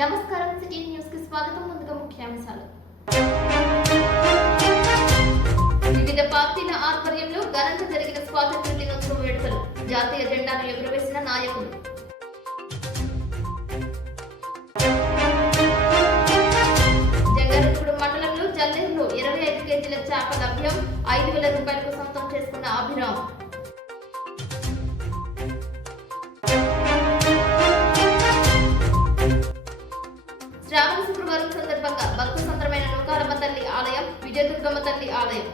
నమస్కారం city news కి స్వాగతం. ముందుగా ముఖ్యాంశాలు. వివిధ పార్టీల ఆధ్వర్యంలో ఘనంగా జరిగిన స్వాతంత్ర్య దినోత్సవ వేడుకలు. జాతీయ జెండాను ఎగురవేసిన నాయకులు. జంగారెడ్డిగూడెం మండలంలో జల్లేరులో 25 కేజీల చేప లభ్యం. 5,000 రూపాయలకు సొంతం చేసుకున్న అభిరామ్. శ్రావణ శుక్రవారం సందర్భంగా భక్త సంద్రమైన నూకారమ్మ తల్లి ఆలయం, విజయదుర్గమ్మ తల్లి ఆలయం.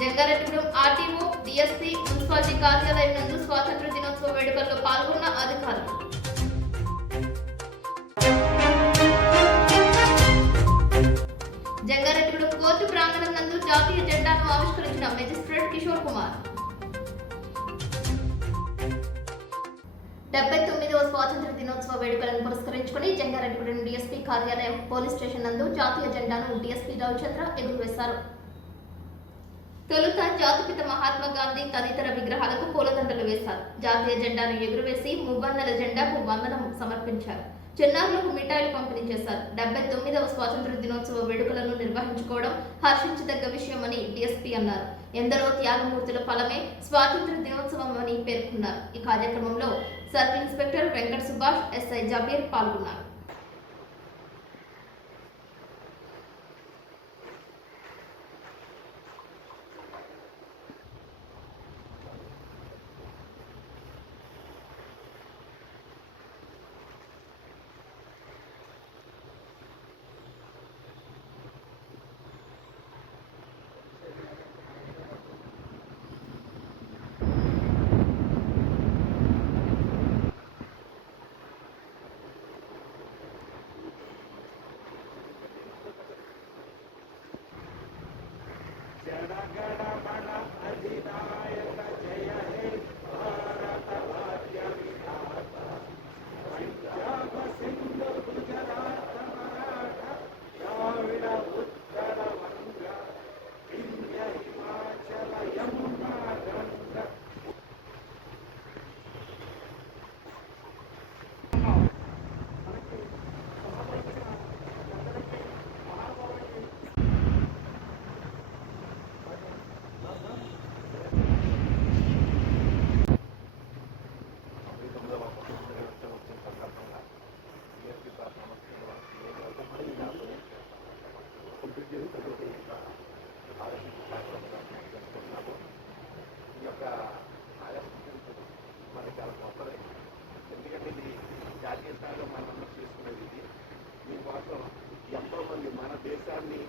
జంగారెడ్డిగూడెం ఆర్టీఓ, డిఎస్పీ, మున్సిపాలిటీ కార్యాలయం నందు స్వాతంత్ర్య దినోత్సవ వేడుకల్లో పాల్గొన్న అధికారులు. జంగారెడ్డిగూడెం కోర్టు ప్రాంగణం నందు జాతీయ జెండాను ఆవిష్కరించిన మెజిస్ట్రేట్ కిషోర్ కుమార్. 79వ స్వాతంత్ర్య దినోత్సవ వేడుకలను పురస్కరించుకుని జంగారెడ్డిగూడెం డిఎస్పీ కార్యాలయం, పోలీస్ స్టేషన్ నందు జాతీయ జెండాను డిఎస్పీ రవిచంద్ర ఎగురవేశారు. తొలుత జాతిపిత మహాత్మా గాంధీ తదితర విగ్రహాలకు పూలదండలు వేశారు. జాతీయ జెండాను ఎగురవేసి మువ్వన్నెల జెండాకు వందనం సమర్పించారు. చిన్నారులకు మిఠాయిలు పంపిణీ చేశారు. 79వ స్వాతంత్ర్య దినోత్సవ వేడుకలను నిర్వహించుకోవడం హర్షించదగ్గ విషయమని డిఎస్పీ అన్నారు. ఎందరో త్యాగమూర్తుల ఫలమే స్వాతంత్ర్య దినోత్సవం అని పేర్కొన్నారు. ఈ కార్యక్రమంలో circle inspector Venkata Subhash, SI Jabir పాల్గొన్నారు. ఎందుకంటే ఇది జాతీయ స్థాయిలో మనం చేసుకునేది. ఇది దీనికోసం ఎంతో మంది మన దేశాన్ని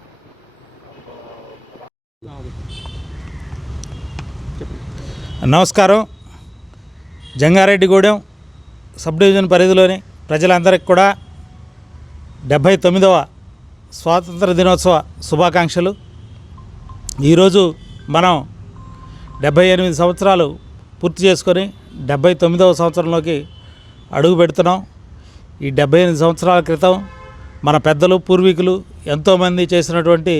నమస్కారం. జంగారెడ్డిగూడెం సబ్ డివిజన్ పరిధిలోని ప్రజలందరికీ కూడా 79వ స్వాతంత్ర దినోత్సవ శుభాకాంక్షలు. ఈరోజు మనం 78 సంవత్సరాలు పూర్తి చేసుకొని 79వ సంవత్సరంలోకి అడుగు పెడుతున్నాం. ఈ 78 సంవత్సరాల క్రితం మన పెద్దలు, పూర్వీకులు ఎంతోమంది చేసినటువంటి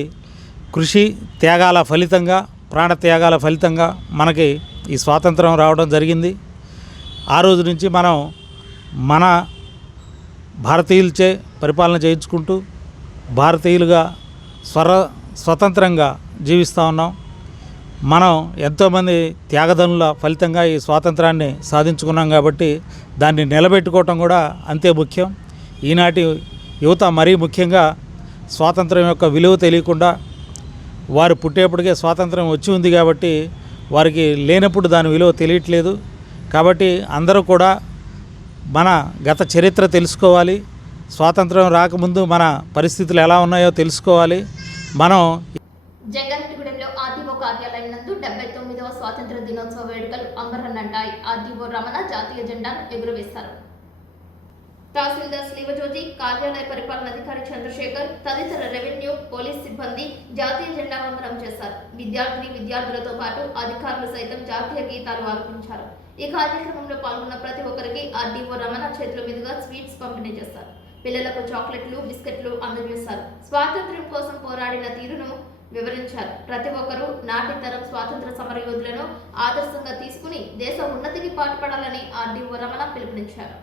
కృషి త్యాగాల ఫలితంగా, ప్రాణత్యాగాల ఫలితంగా మనకి ఈ స్వాతంత్రం రావడం జరిగింది. ఆ రోజు నుంచి మనం మన భారతీయులచే పరిపాలన చేయించుకుంటూ భారతీయులుగా స్వతంత్రంగా జీవిస్తూ ఉన్నాం. మనం ఎంతోమంది త్యాగదనుల ఫలితంగా ఈ స్వాతంత్రాన్ని సాధించుకున్నాం కాబట్టి దాన్ని నిలబెట్టుకోవటం కూడా అంతే ముఖ్యం. ఈనాటి యువత మరీ ముఖ్యంగా స్వాతంత్రం యొక్క విలువ తెలియకుండా, వారు పుట్టేప్పటికే స్వాతంత్రం వచ్చి ఉంది కాబట్టి వారికి లేనప్పుడు దాని విలువ తెలియట్లేదు. కాబట్టి అందరూ కూడా మన గత చరిత్ర తెలుసుకోవాలి. స్వాతంత్రం రాకముందు మన పరిస్థితులు ఎలా ఉన్నాయో తెలుసుకోవాలి. మనం జంగారెడ్డిగూడెంలో ఆర్టీఓ కార్యాలయం నందు 79వ స్వాతంత్ర్య దినోత్సవ వేడుకలు అంబరనంటాయి. ఆర్టీఓ రమణ జాతీయ జెండాను ఎగురవేశారు. తహసీల్దార్ శ్రీవజ్యోతి, కార్యాలయ పరిపాలనాధికారి చంద్రశేఖర్ తదితర రెవెన్యూ, పోలీస్ సిబ్బంది జాతీయ జెండా వందనం చేశారు. విద్యార్థులతో పాటు అధికారులు సైతం జాతీయ గీతాలు ఆలపించారు. ఈ కార్యక్రమంలో పాల్గొన్న ప్రతి ఒక్కరికి ఆర్టీఓ రమణ చేతుల మీదుగా స్వీట్స్ పంపిణీ చేశారు. పిల్లలకు చాక్లెట్లు, బిస్కెట్లు అందజేశారు. స్వాతంత్ర్యం కోసం పోరాడిన తీరును వివరించారు. ప్రతి ఒక్కరూ నాటి తరం స్వాతంత్ర సమర యోధులను ఆదర్శంగా తీసుకుని దేశ ఉన్నతికి పాటుపడాలని ఆర్డీఓ రమణ పిలుపునిచ్చారు.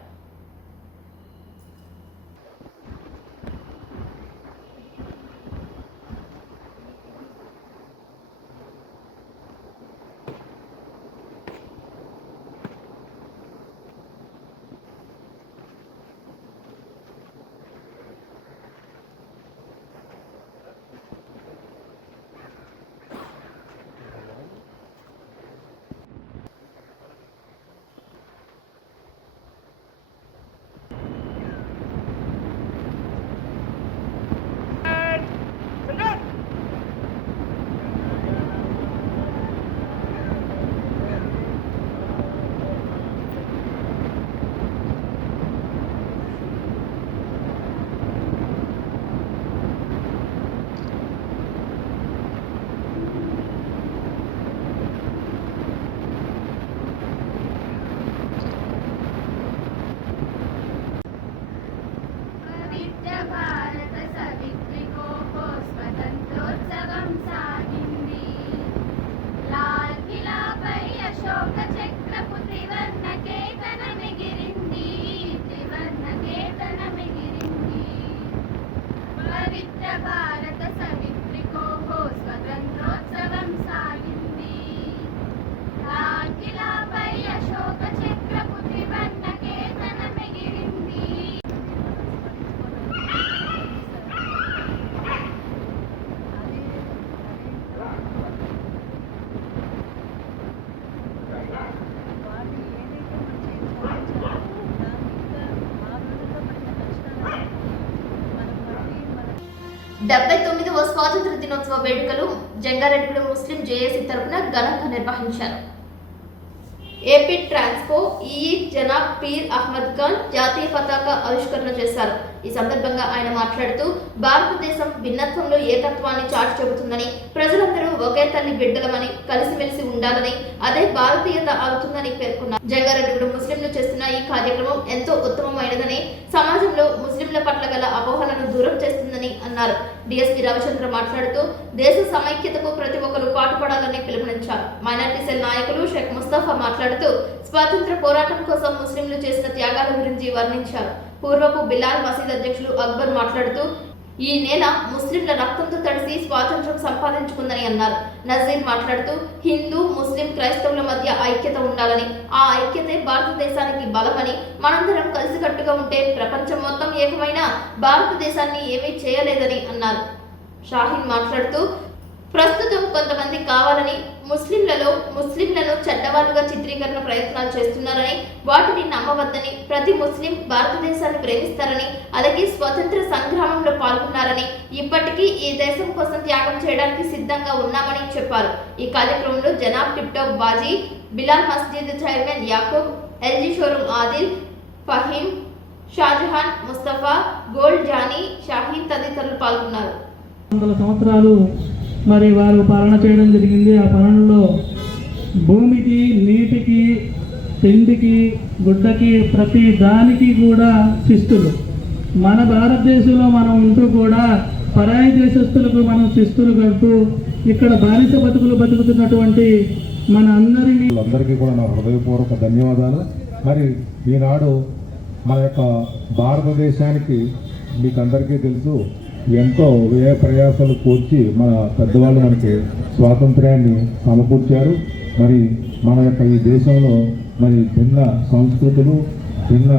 వ స్వాతంత్ర దినోత్సవ వేడుకలు జంగారెడ్డిగూడెం ముస్లిం జేఏసీ తరపున ఘనంగా నిర్వహించారు. ఏపీ ట్రాన్స్కో ఈఈ జనాబ్ పీర్ అహ్మద్ ఖాన్ జాతీయ పతాక ఆవిష్కరణ చేశారు. ఈ సందర్భంగా ఆయన మాట్లాడుతూ భారతదేశం భిన్నత్వంలో ఏకత్వాన్ని చాటి చెబుతుందని, ప్రజలందరూ ఒకే తల్లి బిడ్డలమని, కలిసిమెలిసి ఉండాలని, అదే భారతీయత అవుతుందని పేర్కొన్నారు. జంగారెడ్డిగూడెం ముస్లింలు చేస్తున్న ఈ కార్యక్రమం ఎంతో ఉత్తమమైనదని, సమాజంలో ముస్లింల పట్ల గల అపోహలను దూరం చేస్తుందని అన్నారు. డిఎస్పీ రవిచంద్ర మాట్లాడుతూ దేశ సమైక్యతకు ప్రతి ఒక్కరూ పాటుపడాలని పిలుపునిచ్చారు. మైనార్టీ సెల్ నాయకులు షేక్ ముస్తఫా మాట్లాడుతూ స్వాతంత్ర పోరాటం కోసం ముస్లింలు చేసిన త్యాగాల గురించి వర్ణించారు. పూర్వపు బిలాల్ మసీద్ అధ్యక్షులు అక్బర్ మాట్లాడుతూ ఈ నేల ముస్లింల రక్తంతో తడిసి స్వాతంత్రం సంపాదించుకుందని అన్నారు. నజీర్ మాట్లాడుతూ హిందూ, ముస్లిం, క్రైస్తవుల మధ్య ఐక్యత ఉండాలని, ఆ ఐక్యతే భారతదేశానికి బలమని, మనందరం కలిసికట్టుగా ఉంటే ప్రపంచం మొత్తం ఏకమైన భారతదేశాన్ని ఏమీ చేయలేదని అన్నారు. షాహీన్ మాట్లాడుతూ ప్రస్తుతం కొంతమంది కావాలని ముస్లింలను చెడ్డవాళ్ళుగా చిత్రీకరణ ప్రయత్నాలు చేస్తున్నారని, వాటిని నమ్మవద్దని, ప్రతి ముస్లిం భారతదేశాన్ని ప్రేమిస్తారని, అలాగే స్వతంత్ర సంగ్రామంలో పాల్గొన్నారని, ఇప్పటికీ ఈ దేశం కోసం త్యాగం చేయడానికి సిద్ధంగా ఉన్నామని చెప్పారు. ఈ కార్యక్రమంలో జనాబ్ Tiptop Baji, Bilal Masjid chairman Yakub, LG showroom Adil, Faheem, Shahjahan, Mustafa, Gold Jani, Shaheen తదితరులు పాల్గొన్నారు. 100 సంవత్సరాలు మరి వారు పాలన చేయడం జరిగింది. ఆ పాలనలో భూమికి, నీటికి, తిండికి, గుడ్డకి, ప్రతి దానికి కూడా శిస్తులు. మన భారతదేశంలో మనం ఉంటూ కూడా పరాయి దేశస్తులకు మనం శిస్తులు కడుతూ ఇక్కడ బానిస బతుకుతున్నటువంటి మన అందరికీ కూడా నా హృదయపూర్వక ధన్యవాదాలు. మరి ఈనాడు మన యొక్క భారతదేశానికి మీకు అందరికీ తెలుసు, ఎంతో వ్యయ ప్రయాసాలు కూర్చి మన పెద్దవాళ్ళు మనకి స్వాతంత్ర్యాన్ని సమకూర్చారు. మరి మన యొక్క ఈ దేశంలో మరి భిన్న సంస్కృతులు, భిన్న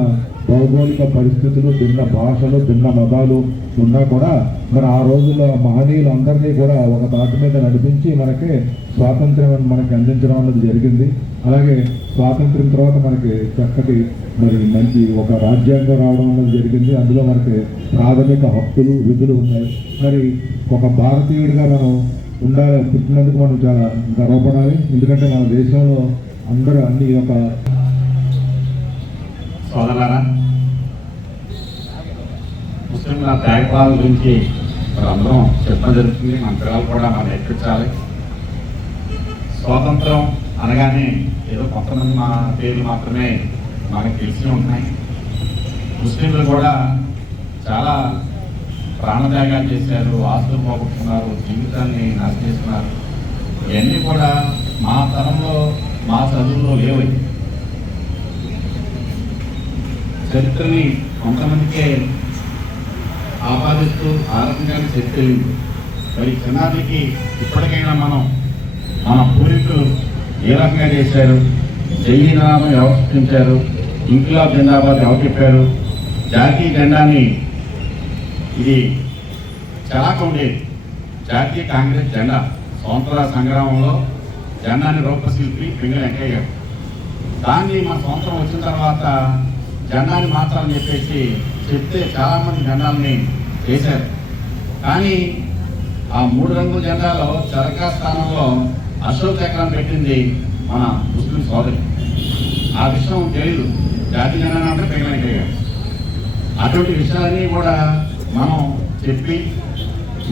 భౌగోళిక పరిస్థితులు, భిన్న భాషలు, భిన్న మతాలు ఉన్నా కూడా మరి ఆ రోజుల్లో మహనీయులు అందరినీ కూడా ఒక తాటి మీద నడిపించి మనకి స్వాతంత్ర్యం మనకి అందించడం అన్నది జరిగింది. అలాగే స్వాతంత్ర్యం తర్వాత మనకి చక్కటి మరి మంచి ఒక రాజ్యాంగం రావడం అన్నది జరిగింది. అందులో మనకి ప్రాథమిక హక్కులు, విధులు ఉన్నాయి. మరి ఒక భారతీయుడిగా మనం ఉండాలి, పుట్టినందుకు మనం చాలా గర్వపడాలి. ఎందుకంటే మన దేశంలో అందరూ అన్ని ఒక సోదరులారా, ముస్లింల త్యాగపాల గురించి అందరం చెప్పడం జరుగుతుంది. మన పిల్లలు కూడా మనం ఎక్కించాలి. స్వాతంత్రం అనగానే ఏదో కొంతమంది మా పేర్లు మాత్రమే మనకు తెలిసి ఉన్నాయి. ముస్లింలు కూడా చాలా ప్రాణత్యాగాలు చేశారు, ఆస్తులు పోగొట్టుకున్నారు, జీవితాన్ని నాశనం చేసుకున్నారు. ఇవన్నీ కూడా మా తరంలో మా చదువులో లేవు. చరిత్రని కొంతమందికే ఆపాదిస్తూ ఆ రకంగానే చరిత్ర లేదు. మరి చిన్నారికి ఇప్పటికైనా మన పూర్వీకులు ఏ రకంగా చేశారు, జైనామం ఎవరు సృష్టించారు, ఇంక్లాబ్ జిందాబాద్ ఎవరు చెప్పారు, జాతీయ జెండాని ఇది చలాక ఉండేది. జాతీయ కాంగ్రెస్ జెండా స్వాతంత్ర సంగ్రామంలో జెండాని రూపశిల్పి పింగళి వెంకయ్య గారు. దాన్ని మన స్వాతంత్రం వచ్చిన తర్వాత జెండాని మార్చాలని చెప్పేసి చెప్తే చాలామంది జెండాలని చేశారు. కానీ ఆ 3 రంగుల జెండాలో చరకా స్థానంలో అశోక్ చక్రం పెట్టింది మన ముస్లిం సోదరి. ఆ విషయం తెలియదు. జాతీయ జెండా అంటే పింగళి వెంకయ్య గారు. అటువంటి విషయాలన్నీ కూడా మనం చెప్పి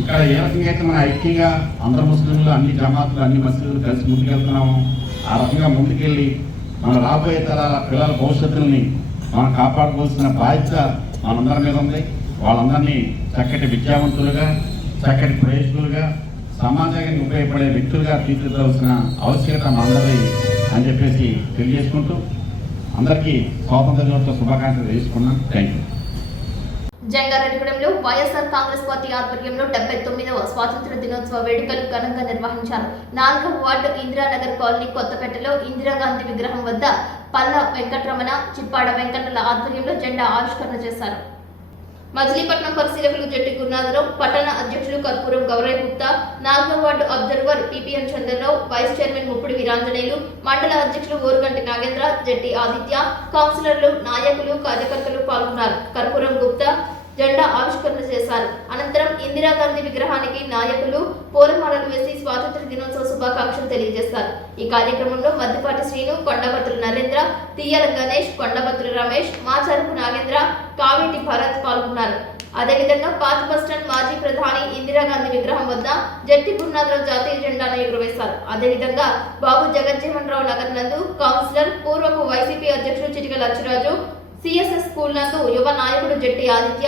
ఇక్కడ ఏ రకంగా అయితే మన ఐక్యంగా అందరు ముస్లింలు, అన్ని జమాతులు, అన్ని మసీదులు కలిసి ముందుకెళ్తున్నాము, ఆ రకంగా ముందుకెళ్ళి మన రాబోయే తరాల పిల్లల భవిష్యత్తుల్ని మనం కాపాడుకోవాల్సిన బాధ్యత మనందరి మీద ఉంది. వాళ్ళందరినీ చక్కటి విద్యావంతులుగా, చక్కటి ప్రయోజకులుగా, సమాజానికి ఉపయోగపడే వ్యక్తులుగా తీర్చిదిద్దవలసిన ఆవశ్యకత మనందరి అని చెప్పేసి తెలియజేసుకుంటూ అందరికీ స్వాతంత్ర దినోత్సవ శుభాకాంక్షలు తెలియజేసుకున్నాం. Thank you. జంగారెడ్డిగూడెంలో వైఎస్ఆర్ కాంగ్రెస్ పార్టీ ఆధ్వర్యంలో 79వ స్వాతంత్ర దినోత్సవ వేడుకలు ఘనంగా నిర్వహించారు. 4వ వార్డు ఇందిరానగర్ కాలనీ కొత్తపేటలో ఇందిరాగాంధీ విగ్రహం వద్ద పల్ల వెంకటరమణ, చిప్పాడ వెంకన్నల ఆధ్వర్యంలో జెండా ఆవిష్కరణ చేశారు. మజిలీపట్నం పరిశీలకులు జట్టి గురునాథరావు, పట్టణ అధ్యక్షులు కర్పూరం గౌరవ్ గుప్తా, 4వ ward observer PPN Chandrarao, vice chairman Muppudi Veeranjaneyulu, మండల అధ్యక్షులు ఓరుగంటి నాగేంద్ర, జట్టి ఆదిత్య, కౌన్సిలర్లు, నాయకులు, కార్యకర్తలు పాల్గొన్నారు. కర్పూరం గుప్తా జెండా ఆవిష్కరణ చేశారు. అనంతరం ఇందిరాగాంధీ విగ్రహానికి నాయకులు పూలమాలలు వేసి స్వాతంత్ర దినోత్సవ శుభాకాంక్షలు తెలియజేశారు. ఈ కార్యక్రమంలో మద్దిపాటి శ్రీను, కొండబత్తుల నరేంద్ర, తీయాల గణేష్, కొండబత్తుల రమేష్, మాచరపు నాగేంద్ర, కావేటి భరత్ పాల్గొన్నారు. అదేవిధంగా పాత బస్టాండ్ మాజీ ప్రధాని ఇందిరాగాంధీ విగ్రహం వద్ద జట్టి గురునాథరావు జాతీయ జెండాను ఎగురవేశారు. అదేవిధంగా బాబు జగజ్జీవన్ రావు నగర్ నందు కౌన్సిలర్, పూర్వపు వైసీపీ అధ్యక్షుడు చిటికల అచ్చురాజు, సిఎస్ఎస్ స్కూల్ నందు యువ నాయకుడు జట్టి ఆదిత్య,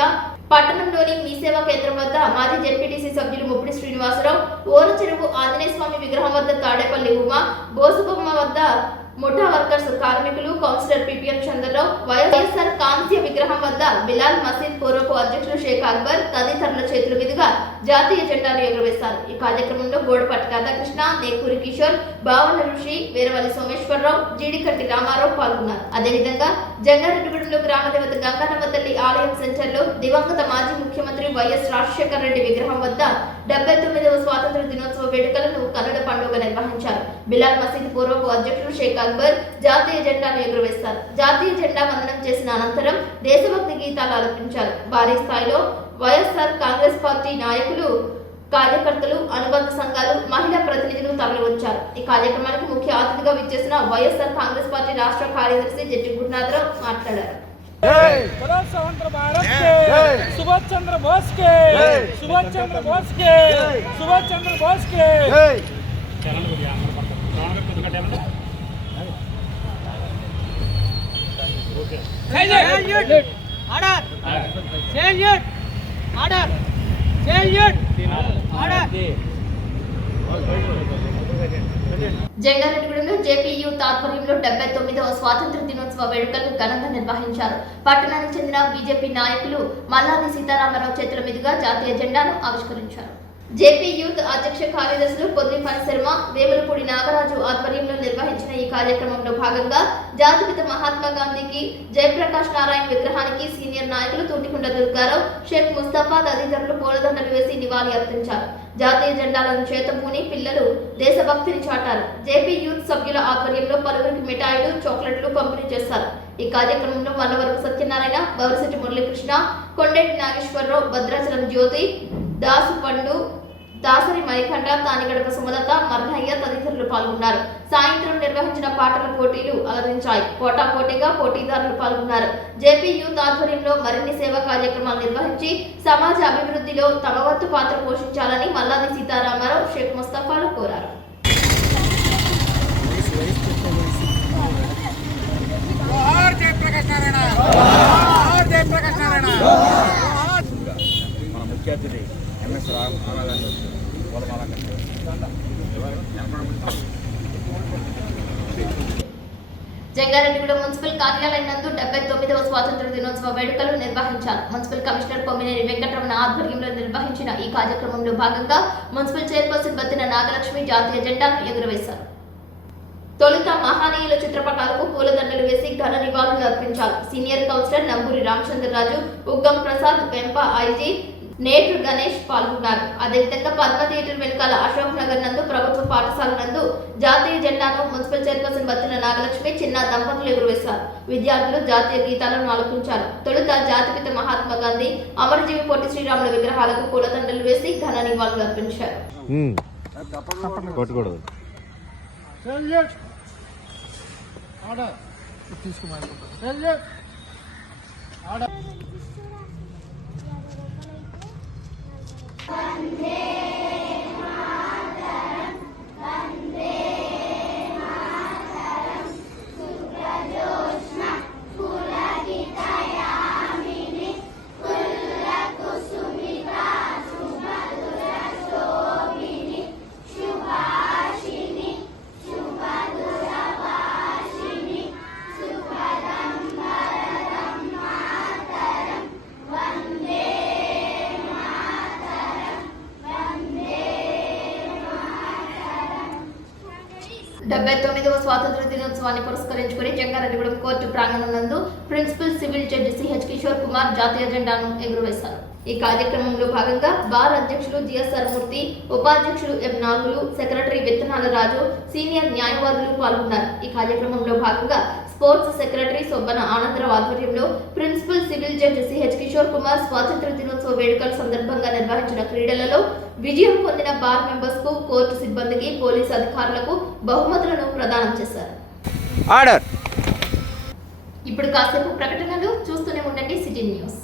పట్టణంలోని మీ సేవా కేంద్రం వద్ద మాజీ జెడ్పీటీసీ సభ్యులు ముప్పిడి శ్రీనివాసరావు, ఓరచెరువు ఆంజనేయ స్వామి విగ్రహం వద్ద తాడేపల్లి ఉమా, బోసుబొమ్మ వద్ద ముఠా వర్కర్స్ కార్మికులు, కౌన్సిలర్ పిపిఎన్ చంద్రరావు, వైఎస్ఆర్ కాంస్య విగ్రహం వద్ద బిలాల్ మసీద్ పూర్వపు అధ్యక్షులు షేక్ అక్బర్ తదితరుల చేతుల మీదుగా జాతీయ జెండాను ఎగురవేశారు. ఈ కార్యక్రమంలో గోడపాటి రాధాకృష్ణ, నేకూరి కిషోర్, భావన ఋషి, వీరవల్లి సోమేశ్వరరావు, జీడికట్టి రామారావు పాల్గొన్నారు. అదేవిధంగా జంగారెడ్డిగూడెంలో గ్రామదేవత గంగానమ్మ తల్లి ఆలయం సెంటర్లో దివంగత మాజీ ముఖ్యమంత్రి వైఎస్ రాజశేఖర రెడ్డి విగ్రహం వద్ద 79వ స్వాతంత్ర దినోత్సవ వేడుకలను కన్నుల పండుగ నిర్వహించారు. బిలాల్ మసీద్ పూర్వపు అధ్యక్షులు షేక్ అక్బర్ జాతీయ జెండాను ఎగురవేస్తారు. జాతీయ జెండా వందనం చేసిన అనంతరం దేశభక్తి గీతాలు ఆలపించారు. భారీ స్థాయిలో వైఎస్ఆర్ కాంగ్రెస్ పార్టీ నాయకులు, కార్యకర్తలు, అనుబంధ సంఘాలు, మహిళా ప్రతినిధులు తరలివచ్చారు. ఈ కార్యక్రమానికి ముఖ్య అతిథిగా విచ్చేసిన వైఎస్ఆర్ కాంగ్రెస్ పార్టీ రాష్ట్ర కార్యదర్శి జట్టి గురునాథరావు మాట్లాడారు. सुभाष चंद्र बोस के सुभाष चंद्र बोस के सुभाष चंद्र बोस के జంగారెడ్డిగూడెంలో జేపీ యూత్ ఆధ్వర్యంలో 79వ స్వాతంత్ర దినోత్సవ వేడుకలను ఘనంగా నిర్వహించారు. పట్టణానికి చెందిన బీజేపీ నాయకులు మల్లాది సీతారామరావు చేతుల మీదుగా జాతీయ జెండాను ఆవిష్కరించారు. జేపీ యూత్ అధ్యక్ష కార్యదర్శులు పొద్దుపని శర్మ, వేములపూడి నాగరాజు ఆధ్వర్యంలో నిర్వహించిన ఈ కార్యక్రమంలో భాగంగా జాతిపిత మహాత్మా గాంధీకి, జయప్రకాష్ నారాయణ విగ్రహానికి సీనియర్ నాయకులు తూటికొండ దుర్గారావు, షేక్ ముస్తఫా తదితరులు పూలదండలు వేసి నివాళి అర్పించారు. జాతీయ జెండాలను చేతబూని పిల్లలు దేశభక్తిని చాటారు. జేపీ యూత్ సభ్యుల ఆధ్వర్యంలో పలువురికి మిఠాయిలు, చాక్లెట్లు పంపిణీ చేశారు. ఈ కార్యక్రమంలో మన్నవరపు సత్యనారాయణ, బవరిశెట్టి మురళీకృష్ణ, కొండేటి నాగేశ్వరరావు, భద్రాచలం జ్యోతి, దాసు పండు, దాసరి మణికంఠ, తానిగడప సుమలత, మర్ణయ్య తదితరులు పాల్గొన్నారు. సాయంత్రం నిర్వహించిన పాటల పోటీలు అలరించాయి. పోటాపోటీగా పోటీదారులు పాల్గొన్నారు. జేపీ యూత్ ఆధ్వర్యంలో మరిన్ని సేవా కార్యక్రమాలు నిర్వహించి సమాజ అభివృద్ధిలో తమ వంతు పాత్ర పోషించాలని మల్లాది సీతారామరావు, షేక్ ముస్తఫాలు కోరారు. మన ముఖ్య జంగారెడ్డిగూడెం మున్సిపల్ కార్యాలయం నందు 79వ స్వాతంత్ర దినోత్సవ వేడుకలు నిర్వహించారు. మున్సిపల్ కమిషనర్ పొమ్మినేని వెంకటరమణ ఆధ్వర్యంలో నిర్వహించిన ఈ కార్యక్రమంలో భాగంగా మున్సిపల్ చైర్పర్సన్ బత్తిన నాగలక్ష్మి జాతీయ జెండాను ఎగురవేశారు. తొలుత మహానీయుల చిత్రపటాలకు పూలదండలు వేసి ఘన నివాళులు అర్పించారు. Senior councillor Namburi Ramachandra Raju, Uggam Prasad, వెంప IG, నేట్రు Ganesh పాల్గొన్నారు. అదేవిధంగా పద్మ థియేటర్ వెనుకాల అశోక్ నగర్ నందు ప్రభుత్వ పాఠశాల నందు జాతీయ జెండాను మున్సిపల్ చైర్పర్సన్ బత్తిన నాగలక్ష్మి చిన్న దంపతులు ఎగురవేశారు. విద్యార్థులు జాతీయ గీతాలను ఆలపించారు. తొలుత జాతిపిత మహాత్మా గాంధీ, అమరజీవి పొట్టి శ్రీరాముల విగ్రహాలకు పూలదండలు వేసి ఘన నివాళులు అర్పించారు. స్వాతంత్ర దినోత్సవాన్ని పురస్కరించుకుని జంగారెడ్డిగూడెం కోర్టు ప్రాంగణం నందు principal civil judge CH Kishore Kumar జాతీయ జెండాను ఎగురవేశారు. ఈ కార్యక్రమంలో భాగంగా బార్ అధ్యక్షులు జిఎస్ఆర్ మూర్తి, ఉపాధ్యక్షులు ఎం నాగులు, సెక్రటరీ విత్తనాల రాజు, సీనియర్ న్యాయవాదులు పాల్గొన్నారు. ఈ కార్యక్రమంలో భాగంగా స్పోర్ట్స్ సెక్రటరీ సొబ్బన ఆనందరావు ఆధ్వర్యంలో principal civil judge CH Kishore Kumar స్వాతంత్ర దినోత్సవ వేడుకల సందర్భంగా నిర్వహించిన క్రీడలలో విజయం పొందిన బార్ మెంబర్స్ కు, కోర్టు సిబ్బందికి, పోలీసు అధికారులకు బహుమతులను ప్రదానం చేశారు. ఇప్పుడు కాసేపు ప్రకటనలు చూస్తూనే ఉండండి సిటీ న్యూస్.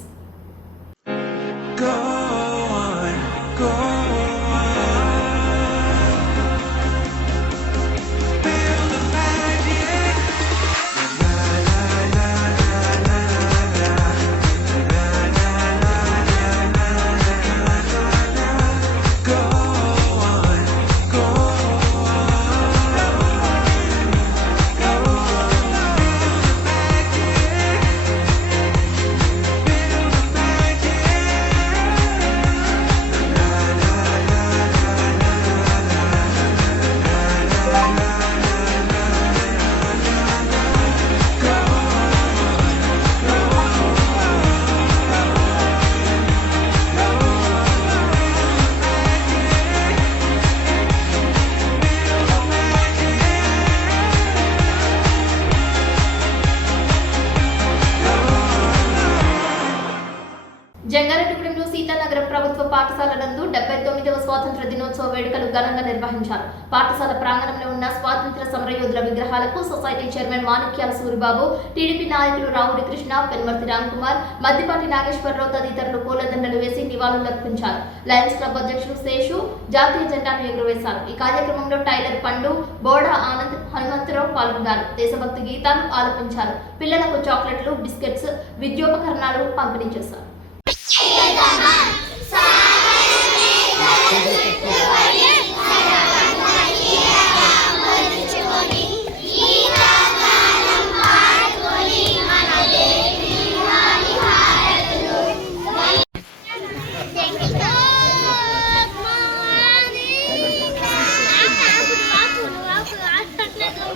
జంగారెడ్డిగూడెంలో సీతానగరం ప్రభుత్వ పాఠశాల నందు 79వ స్వాతంత్ర దినోత్సవ వేడుకలు ఘనంగా నిర్వహించారు. పాఠశాల ప్రాంగణంలో ఉన్న స్వాతంత్ర సమరయోధుల విగ్రహాలకు సొసైటీ చైర్మన్ మాణిక్యాల సూరిబాబు, టీడీపీ నాయకులు రావురి కృష్ణ, పెన్మర్తి రామ్కుమార్, మద్దిపాటి నాగేశ్వరరావు తదితరులు పూలదండలు వేసి నివాళులు అర్పించారు. లయన్స్ క్లబ్ అధ్యక్షులు శేషు జాతీయ జెండాను ఎగురవేశారు. ఈ కార్యక్రమంలో టైలర్ పండు, బోడా ఆనంద్, హనుమంతరావు పాల్గొన్నారు. దేశభక్తి గీతాలు ఆలపించారు. పిల్లలకు చాక్లెట్లు, బిస్కెట్స్, విద్యోపకరణాలు పంపిణీ చేశారు.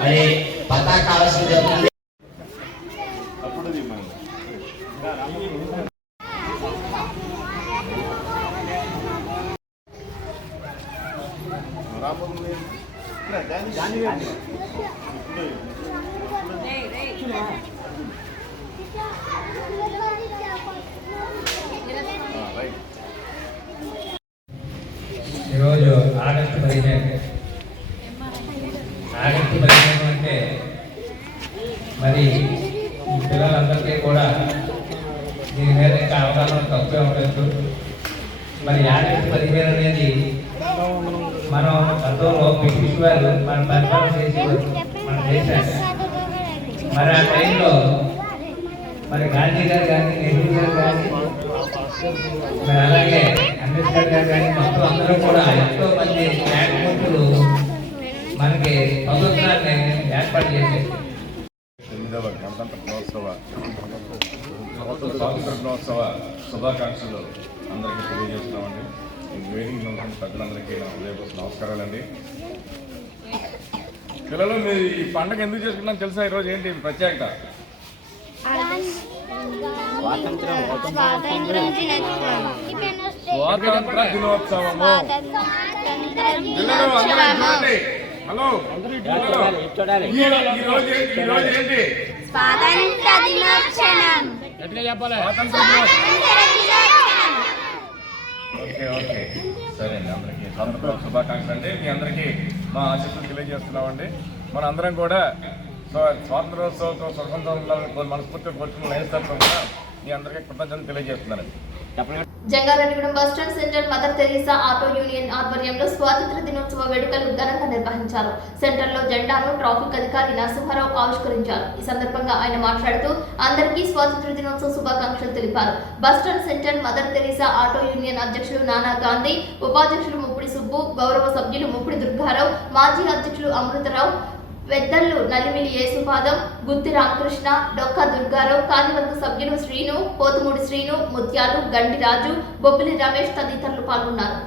మరి పతా కావాల్సింది ఈరోజు ఆగస్టు 15 అంటే మరి ఈ పిల్లలందరికీ కూడా దీని మీద ఇంకా అవగాహన తక్కువే ఉండొచ్చు. మరి ఆగస్టు 15 అనేది మనం గతంలో బ్రిటిష్ వారు మన పరిపాలన చేసేవారు మన దేశాన్ని. మరి ఆ టైంలో మరి గాంధీ గారు కానీ, నెహ్రూ గారు కానీ, మరి అలాగే అంబేద్కర్ గారు కానీ మొత్తం అందరూ కూడా ఎంతో మంది న్యాయమూర్తులు మనకి స్వతంత్రాన్ని ఏర్పాటు చేశారు. దినోత్సవ శుభాకాంక్షలు అందరికీ తెలియజేస్తున్నామండి. ఈ వేదిక ఉన్నటువంటి పెద్దలందరికీ నా హృదయపూర్వక నమస్కారాలండి. పిల్లలు మీరు ఈ పండుగ ఎందుకు చేసుకున్నాం తెలుసా? ఈరోజు ఏంటి ప్రత్యేకత? స్వాతంత్ర దినోత్సవము. పిల్లలు అందరూ చూడండి. హలో పిల్లలు, ఈ రోజు ఏంటి? స్వాతంత్ర దినోత్సవం. ఓకే సరే అండి. అందరికీ స్వాతంత్ర శుభాకాంక్షలు అండి. మీ అందరికీ మా ఆశీస్సులు తెలియజేస్తున్నామండి. మన అందరం కూడా స్వాతంత్రోత్సవంతో స్వతంత్రం మనస్ఫూర్తిగా కోరుకున్న లైన్స్ తరఫున కూడా మీ అందరికీ కృతజ్ఞతలు తెలియజేస్తున్నారండి. Jangareddygudem bus stand centre Mother Teresa auto union ఆధ్వర్యంలో స్వాతంత్ర దినోత్సవ వేడుకలు ఘనంగా నిర్వహించారు. సెంటర్లో జెండాను ట్రాఫిక్ అధికారి నరసింహారావు ఆవిష్కరించారు. ఈ సందర్భంగా ఆయన మాట్లాడుతూ అందరికీ స్వాతంత్ర దినోత్సవ శుభాకాంక్షలు తెలిపారు. Bus stand centre Mother Teresa auto union అధ్యక్షులు నానా గాంధీ, ఉపాధ్యక్షులు ముప్పిడి సుబ్బు, గౌరవ సభ్యులు ముప్పిడి దుర్గారావు, మాజీ అధ్యక్షులు అమృతరావు, పెద్దలు నలిమిలి యేసుపాదం, గుత్తి రామకృష్ణ, డొక్క దుర్గారావు, కార్యవర్గ సభ్యులు శ్రీను, పోతుమూడి శ్రీను, ముత్యాలు, గండి రాజు, బొబ్బిలి రమేష్ తదితరులు పాల్గొన్నారు.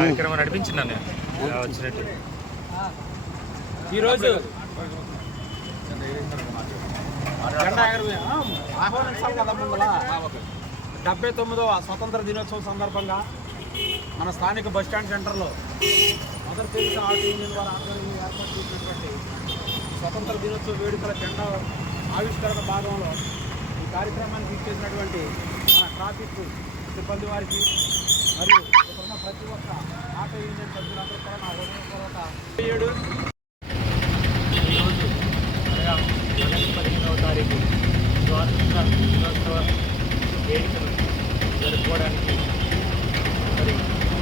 కార్యక్రమం నడిపించిందండి వచ్చినట్టు. ఈరోజు ఆహ్వానించాలి కదా ముందర 79వ స్వతంత్ర దినోత్సవం సందర్భంగా మన స్థానిక బస్టాండ్ సెంటర్లో మదర్ తెరీసా ఆటో యూనియన్ వారి ఆధ్వర్యంలో ఏర్పాటు చేసినటువంటి స్వతంత్ర దినోత్సవ వేడుకల జెండా ఆవిష్కరణ భాగంలో ఈ కార్యక్రమాన్ని ఇచ్చేసినటువంటి మన ట్రాఫిక్ సిబ్బంది వారికి మరియు ఇక్కడున్న ప్రతి ఒక్క ఆటో యూనియన్ సభ్యులందరూ కూడా నా హృదయపూర్వక 15వ తారీఖు స్వాతంత్ర దినోత్సవ వేడుకలు జరుపుకోవడానికి మరి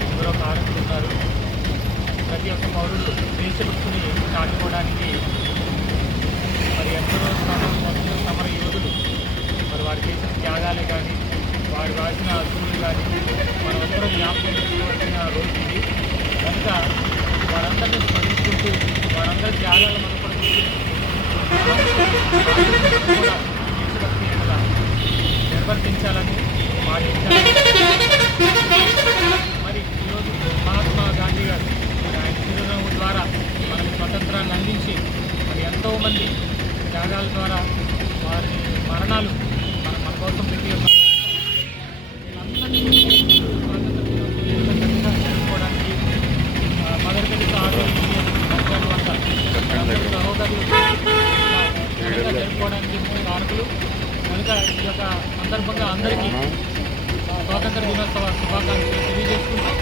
ఇందులో కారకులు ఉన్నారు. ప్రతి ఒక్క పౌరులు దేశభక్తిని చాటుకోవడానికి మరి ఎందరో సమర యోధులు మరి వారు చేసిన త్యాగాలే కానీ వారు రాసిన అసూలు కానీ మనమందరం జ్ఞాపకం చేసుకోవాల్సిన రోజు ఇది. కనుక వారందరినీ స్మరించుకుంటూ వారందరి త్యాగాలు మనం కూడా నిర్వర్తించాలని పాటించాలని మరి ఈరోజు మహాత్మా గాంధీ గారు ఆయన చిరునవ్వు ద్వారా మనకు స్వతంత్రాన్ని అందించి మరి ఎంతోమంది త్యాగాల ద్వారా వారి మరణాలు మన కోసం పెట్టి వీళ్ళందరినీ జరుపుకోవడానికి మదర్ తెరీసా ఆటో యూనియన్ వర్గాలు అంతా సహోదరులు జరుపుకోవడానికి కారకులు. కనుక ఈ యొక్క సందర్భంగా అందరికీ స్వాతంత్ర దినోత్సవ శుభాకాంక్షలు తెలియజేసుకుంటాం.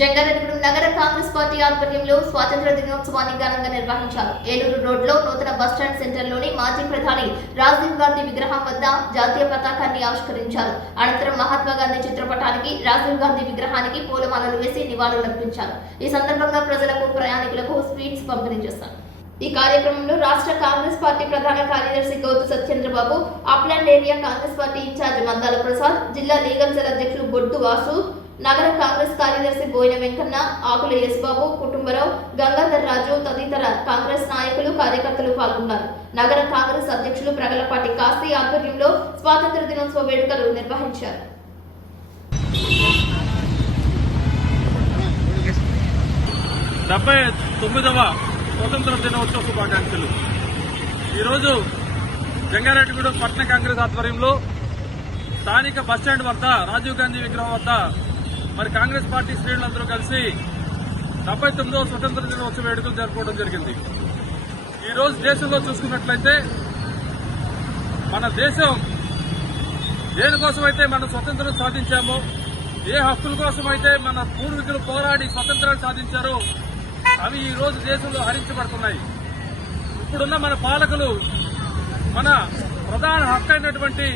జంగారెడ్డిగూడెం నగర కాంగ్రెస్ పార్టీ ఆధ్వర్యంలో స్వాతంత్ర దినోత్సవాన్ని ఘనంగా నిర్వహించారు. ఏలూరు రోడ్లో నూతన బస్టాండ్ సెంటర్లోని మాజీ ప్రధాని రాజీవ్ గాంధీ విగ్రహం వద్ద జాతీయ పతాకాన్ని ఆవిష్కరించారు. అనంతరం మహాత్మా గాంధీ చిత్రపటానికి, రాజీవ్ గాంధీ విగ్రహానికి పూలమాలలు వేసి నివాళులర్పించారు. ఈ సందర్భంగా ప్రజలకు, ప్రయాణికులకు స్వీట్స్ పంపిణీ చేశారు. ఈ కార్యక్రమంలో రాష్ట్ర కాంగ్రెస్ పార్టీ ప్రధాన కార్యదర్శి Gouthu Satyendrababu, upland area Congress party in-charge Mandala Prasad, జిల్లా లీగల్ సెల్ అధ్యక్షులు బొడ్డు వాసు, నగర కాంగ్రెస్ కార్యదర్శి బోయిన వెంకన్న, ఆకుల యేసుబాబు, కుటుంబరావు, గంగాధర్ రాజు తదితర కాంగ్రెస్ నాయకులు, కార్యకర్తలు పాల్గొన్నారు. నగర కాంగ్రెస్ అధ్యక్షులు ప్రగలపాటి కాశీ ఆధ్వర్యంలో స్వాతంత్ర దినోత్సవ వేడుకలు నిర్వహించారు. 79వ స్వతంత్ర దినోత్సవ శుభాకాంక్షలు. ఈరోజు జంగారెడ్డిగూడెం పట్టణ కాంగ్రెస్ ఆధ్వర్యంలో స్థానిక బస్టాండ్ వద్ద రాజీవ్ గాంధీ విగ్రహం వద్ద మరి కాంగ్రెస్ పార్టీ శ్రేణులందరూ కలిసి 79వ స్వతంత్ర దినోత్సవ వేడుకలు జరుపుకోవడం జరిగింది. ఈరోజు దేశంలో చూసుకున్నట్లయితే మన దేశం దేనికోసమైతే మనం స్వతంత్రం సాధించామో, ఏ హక్కుల కోసమైతే మన పూర్వీకులు పోరాడి స్వతంత్రాన్ని సాధించారో అవి ఈ రోజు దేశంలో హరించబడుతున్నాయి. ఇప్పుడున్న మన పాలకులు మన ప్రధాన హక్కు అయినటువంటి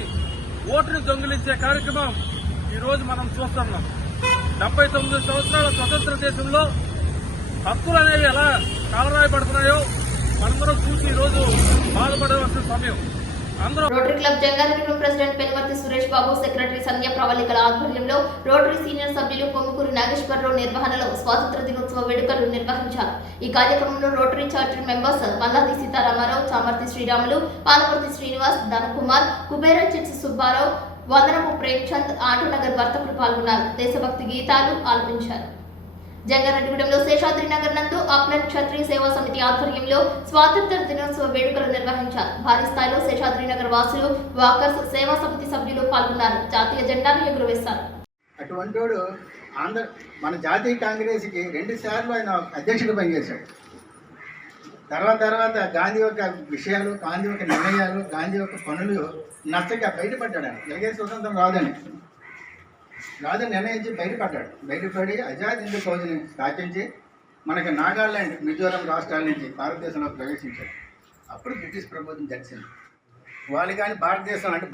ఓటును దొంగిలించే కార్యక్రమం ఈ రోజు మనం చూస్తున్నాం. 79 సంవత్సరాల స్వతంత్ర దేశంలో హక్కులు అనేవి ఎలా కాలరాయబడుతున్నాయో మనందరం చూసి ఈరోజు బాధపడవలసిన సమయం. అందరూ Rotary club Jangareddygudem president Penumarthi Suresh Babu, secretary Sandhya ప్రవళికల ఆధ్వర్యంలో రోటరీ సీనియర్ సభ్యులు కొమ్ముకూరు నాగేశ్వరరావు నిర్వహణలో స్వాతంత్ర దినోత్సవ వేడుకలు నిర్వహించారు. ఈ కార్యక్రమంలో rotary charter members Malladi Sitarama Rao, Chamarthi Sriramulu, Palaparthi Srinivas, Dhanakumar, Kubera chits Subbarao, Vandanapu Premchand, Autonagar వర్తకులు పాల్గొన్నారు. దేశభక్తి గీతాలు ఆలపించారు. జంగారెడ్డిగూడెంలో శేషాద్రి నగర్ నందు అప్లెట్ క్షత్రియ సేవా సమితి ఆధ్వర్యంలో స్వాతంత్ర దినోత్సవ వేడుకలు నిర్వహించారు. భారీ స్థాయిలో శేషాద్రి నగర్ వాసులు, వాకర్స్, సేవా సమితి సభ్యులు పాల్గొన్నారు. జాతీయ జెండాను ఎగురవేశారు. అటువంటి మన జాతీయ కాంగ్రెస్కి 2 సార్లు ఆయన అధ్యక్షుడు పనిచేశాడు. తర్వాత గాంధీ యొక్క విషయాలు, గాంధీ యొక్క నిర్ణయాలు, గాంధీ యొక్క పనులు నచ్చక బయటపడ్డాడు. ఎలాగే స్వతంత్రం రాదని నిర్ణయించి బయటపడి ఆజాద్ హింద్ ఫౌజ్ని స్థాపించి మనకి నాగాల్యాండ్, మిజోరం రాష్ట్రాల నుంచి భారతదేశంలో ప్రవేశించారు. అప్పుడు బ్రిటిష్ ప్రభుత్వం జరిగింది. వాళ్ళు కానీ భారతదేశం అంటే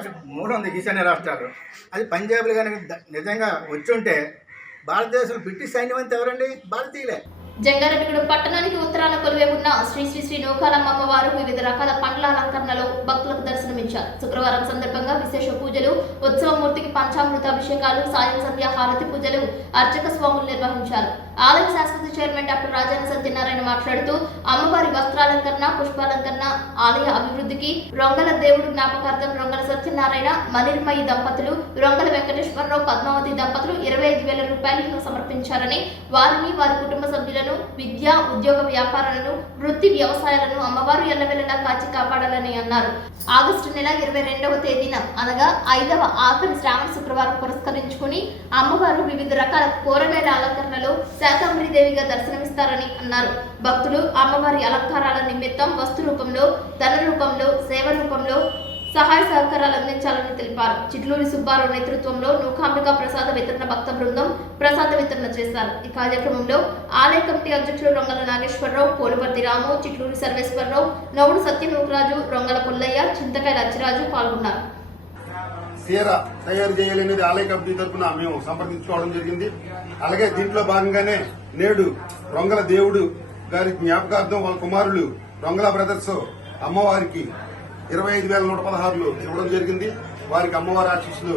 అక్కడ 3 ఉంది ఈశాన్య రాష్ట్రాలు. అది పంజాబ్లు కానీ నిజంగా వచ్చి ఉంటే భారతదేశంలో బ్రిటిష్ సైన్యం అంతా ఎవరండి? భారతీయులే. జంగారెడ్డిగూడెం పట్టణానికి ఉత్తరాన కొలువై ఉన్న శ్రీ శ్రీ శ్రీ నూకాలమ్మ అమ్మవారు వివిధ రకాల పండ్ల అలంకరణలో భక్తులకు దర్శనమిచ్చారు. శుక్రవారం సందర్భంగా విశేష పూజలు, ఉత్సవమూర్తికి పంచామృత అభిషేకాలు, సాయం సంధ్య హారతి పూజలు అర్చక స్వాములు నిర్వహించారు. ఆలయ శాశ్వత చైర్మన్ డాక్టర్ రాజాన సత్యనారాయణ మాట్లాడుతూ అమ్మవారి వస్త్రాలంకరణ, పుష్పాలంకరణ, ఆలయ అభివృద్ధికి రొంగల దేవుడు జ్ఞాపకార్థం రొంగల సత్యనారాయణ, మణిర్మయి దంపతులు, రొంగల వెంకటేశ్వరరావు, పద్మావతి దంపతులు 25,000 రూపాయలను సమర్పించారని, వారిని, వారి కుటుంబ సభ్యులను, విద్య, ఉద్యోగ, వ్యాపారాలను, వృత్తి, వ్యవసాయాలను అమ్మవారు ఎల్లవెల్లలా కాచి కాపాడాలని అన్నారు. ఆగస్టు నెల 22వ తేదీన అనగా 5వ ఆఖరి శ్రావణ శుక్రవారం పురస్కరించుకుని అమ్మవారు వివిధ రకాల కూరగాయల అలంకరణలో శాకంబరిదేవిగా దర్శనమిస్తారని అన్నారు. భక్తులు అమ్మవారి అలంకారాల నిమిత్తం వస్తు రూపంలో, ధన రూపంలో, సేవ రూపంలో సహాయ సహకారాలు అందించాలని తెలిపారు. చిట్లూరి సుబ్బారావు నేతృత్వంలో నూకాంబిక ప్రసాద వితరణ భక్త బృందం ప్రసాద వితరణ చేశారు. ఈ కార్యక్రమంలో ఆలయ కమిటీ అధ్యక్షులు రొంగల నాగేశ్వరరావు, పోలుపర్తి రాము, చిట్లూరి సర్వేశ్వరరావు, నవుడు సత్యనూకరాజు, రొంగల పుల్లయ్య, చింతకాయల అచ్చిరాజు పాల్గొన్నారు. చీర తయారు చేయాలనేది ఆలయ కమిటీ తరఫున మేము సంప్రదించుకోవడం జరిగింది. అలాగే దీంట్లో భాగంగానే నేడు రొంగల దేవుడు గారి జ్ఞాపకార్థం వాళ్ళ కుమారులు రొంగల బ్రదర్స్ అమ్మవారికి 25,116 ఇవ్వడం జరిగింది. వారికి అమ్మవారి ఆశీస్సులు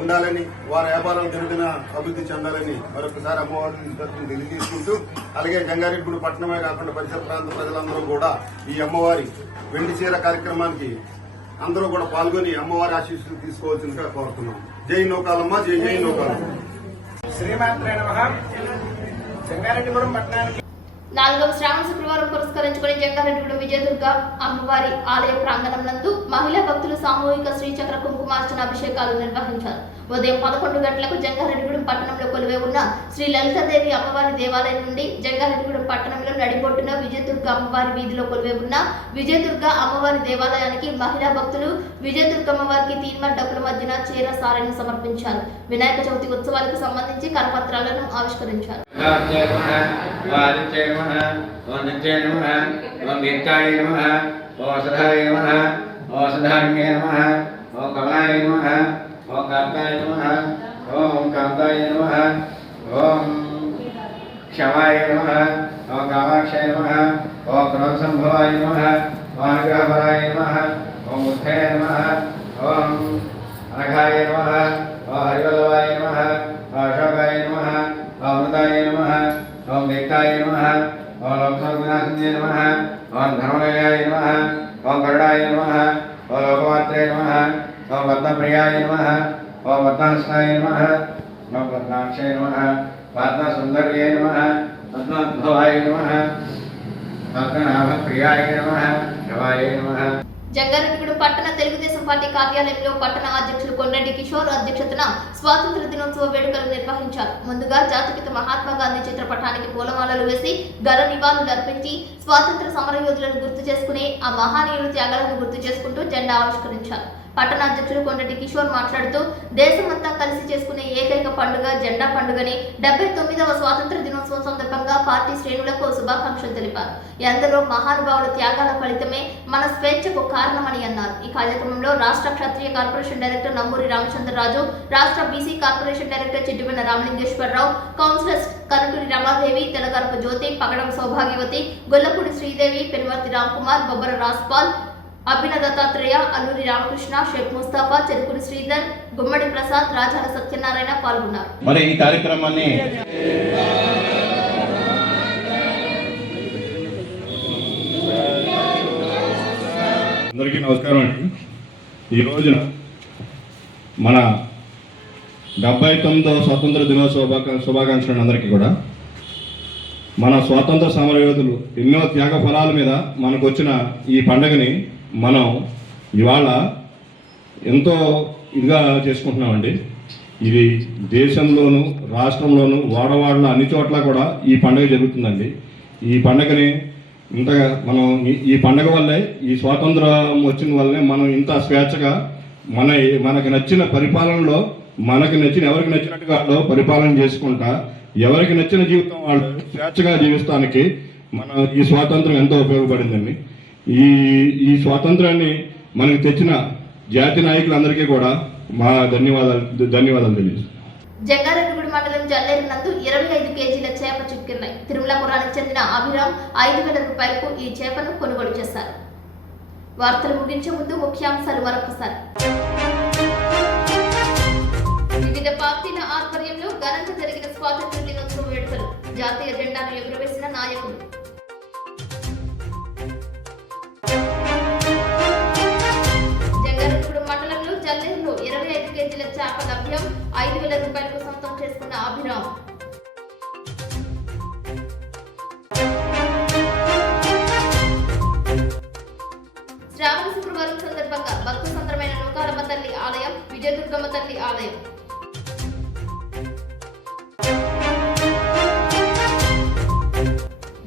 ఉండాలని, వారి వ్యాపారాలు దినదిన అభివృద్ధి చెందాలని మరొకసారి అమ్మవారిని తరఫున తెలియజేసుకుంటూ, అలాగే జంగారెడ్డిగూడెం పట్టణమే కాకుండా పరిసర ప్రాంత ప్రజలందరూ కూడా ఈ అమ్మవారి వెండి చీర కార్యక్రమానికి అందరూ కూడా పాల్గొని అమ్మవారి ఆశీస్సులు తీసుకోవాల్సిందిగా కోరుతున్నాం. జై నూకాలమ్మ, జై జై నూకాలమ్మ. శ్రీమాత్రే నమః. జంగారెడ్డిగూడెం పట్టణానికి 4వ శ్రావణ శుక్రవారం పురస్కరించుకుని జంగారెడ్డిగూడెం విజయదుర్గ అమ్మవారి ఆలయ ప్రాంగణం నందు మహిళా భక్తులు సామూహిక శ్రీచక్ర కుంకుమార్చన అభిషేకాలు నిర్వహించారు. ఉదయం 11 గంటలకు జంగారెడ్డిగూడెం పట్టణంలో కొలువై ఉన్న శ్రీ లలితాదేవి అమ్మవారి దేవాలయం నుండి జంగారెడ్డిగూడెం పట్టణంలో నడిబొట్టున విజయదుర్గ అమ్మవారి వీధిలో కొలువై ఉన్న విజయదుర్గ అమ్మవారి దేవాలయానికి మహిళా భక్తులు విజయదుర్గ అమ్మవారికి తీన్మార్ డప్పుల మధ్యన చీర సారెను సమర్పించారు. వినాయక చవితి ఉత్సవాలకు సంబంధించి కరపత్రాలను ఆవిష్కరించారు. ఓం కాంతాయ నమః, ఓం కాంతాయ నమః, ఓం క్షమాయ నమః, ఓం కామాక్షాయ నమః, ఓం క్రోధసంభవాయ నమః, ఓం అనుగ్రహపరాయ నమః, ఓం బుద్ధాయ నమః, ఓం అనఘాయ నమః, ఓం హరివల్లభాయ నమః, ఓం అశోకాయ నమః, ఓం అమృతాయ నమః, ఓం దీప్తాయ నమః, ఓం లోకసర్వనాశన్యే నమః, ఓం ధర్మలయాయ నమః, ఓం గరుడాయ నమః, ఓం లోకమాత్రే నమః, ఓం పద్మప్రియాయ నమః, ఓం పద్మహస్తాయ నమః, ఓం పద్మాక్షాయ నమః, పద్మసుందర్యే నమః, పద్మోద్భవాయ నమః, పద్మనాభప్రియాయ నమః, శివాయ నమః. జంగారెడ్డిగూడెం పట్టణ తెలుగుదేశం పార్టీ కార్యాలయంలో పట్టణ అధ్యక్షులు కొండ్రెడ్డి కిషోర్ అధ్యక్షతన స్వాతంత్ర దినోత్సవ వేడుకలు నిర్వహించారు. ముందుగా జాతిపిత మహాత్మా గాంధీ చిత్రపటానికి పూలమాలలు వేసి ఘన నివాళులు అర్పించి స్వాతంత్ర సమరయోధులను గుర్తు చేసుకుని ఆ మహానీయుల త్యాగాలను గుర్తు చేసుకుంటూ జెండా ఆవిష్కరించారు. పట్టణ అధ్యక్షులు కొండ్రెడ్డి కిషోర్ మాట్లాడుతూ దేశమంతా కలిసి చేసుకునే ఏకైక పండుగ జెండా పండుగని 79వ స్వాతంత్ర దినోత్సవం సందర్భంగా పార్టీ శ్రేణులకు శుభాకాంక్షలు తెలిపారు. ఎందరో మహానుభావుల త్యాగాల ఫలితమే మన స్వేచ్ఛకు కారణమని అన్నారు. ఈ కార్యక్రమంలో రాష్ట్ర క్షత్రియ కార్పొరేషన్ డైరెక్టర్ నంబూరి రామచంద్రరాజు, రాష్ట్ర BC corporation director Chittivenna Ramalingeswararao, councillors Karuturi Ramadevi, Telagarapu Jyothi Jyothi, Pagadam Soubhagyavathi, Gollapudi Sridevi, Penumarthi Ramkumar, బొబ్బర రాజ్పాల్, అభిన దత్తాత్రేయ, అల్లూరి రామకృష్ణ, షేక్ ముస్తాఫా, చెరుకురి శ్రీధర్, గుమ్మడి ప్రసాద్, రాజాల సత్యనారాయణ పాల్గొన్నారు. మరి ఈ కార్యక్రమాన్ని అందరికీ నమస్కారం అండి. ఈ రోజున మన 79వ స్వాతంత్ర దినోత్సవ శుభాకాంక్షలు అందరికీ కూడా. మన స్వాతంత్ర సమరయోధులు ఎన్నో త్యాగ ఫలాల మీద మనకు వచ్చిన ఈ పండుగని మనం ఇవాళ ఎంతో ఇదిగా చేసుకుంటున్నామండి. ఇది దేశంలోనూ రాష్ట్రంలోనూ వాడవాడలో అన్ని చోట్ల కూడా ఈ పండుగ జరుగుతుందండి. ఈ పండుగని ఇంతగా మనం ఈ పండుగ వల్లే, ఈ స్వాతంత్రం వచ్చిన వల్లే మనం ఇంత స్వేచ్ఛగా మనకి నచ్చిన పరిపాలనలో మనకి నచ్చిన ఎవరికి నచ్చినట్టుగా పరిపాలన చేసుకుంటా ఎవరికి నచ్చిన జీవితం వాళ్ళు స్వేచ్ఛగా జీవిస్తానికి మన ఈ స్వాతంత్రం ఎంతో ఉపయోగపడిందండి. ఈ స్వాతంత్రాన్ని మనకు తెచ్చిన జాతి నాయకులందరికీ కూడా మా ధన్యవాదాలు తెలియజేస్తాను. జంగారెడ్డిగూడ మండలం జల్లేరు నందు 25 కేజీల చేప చిక్కింది. తిరుమలపురానికి చెందిన అభిరామ్ 5,000 రూపాయలకు ఈ చేపను కొనుగోలు చేశారు. వార్తలు ముగించే ముందు ముఖ్యాంశాలు మరొకసారి. వివిధ పార్టీల ఆధ్వర్యంలో ఘనంగా జరిగిన స్వాతంత్ర దినోత్సవ వేడుకలు. జాతీయ జెండాను ఎగురవేసిన నాయకులు. జంగారెడ్డిగూడ మండలంలో జల్లేరులో 25 కేజీల చేప లభ్యం. 5,000 రూపాయలకు సొంతం చేసుకున్న అభిరామ్. శ్రావణ శుక్రవారం సందర్భంగా భక్తు సంద్రమైన నూకాలమ్మ తల్లి ఆలయం, విజయదుర్గమ్మ తల్లి ఆలయం.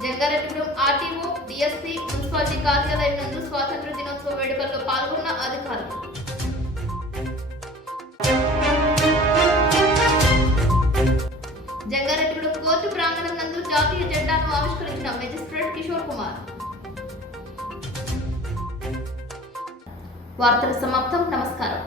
జంగారెడ్డిగూడెం ఆర్టీఓ, డిఎస్పీ, మున్సిపాలిటీ కార్యాలయం నందు స్వాతంత్ర దినోత్సవ వేడుకల్లో పాల్గొన్న అధికారులు. జంగారెడ్డిగూడెం కోర్టు ప్రాంగణం నందు జాతీయ జెండాను ఆవిష్కరించిన మెజిస్ట్రేట్ కిషోర్ కుమార్. వార్తలు సమాప్తం. నమస్కారం.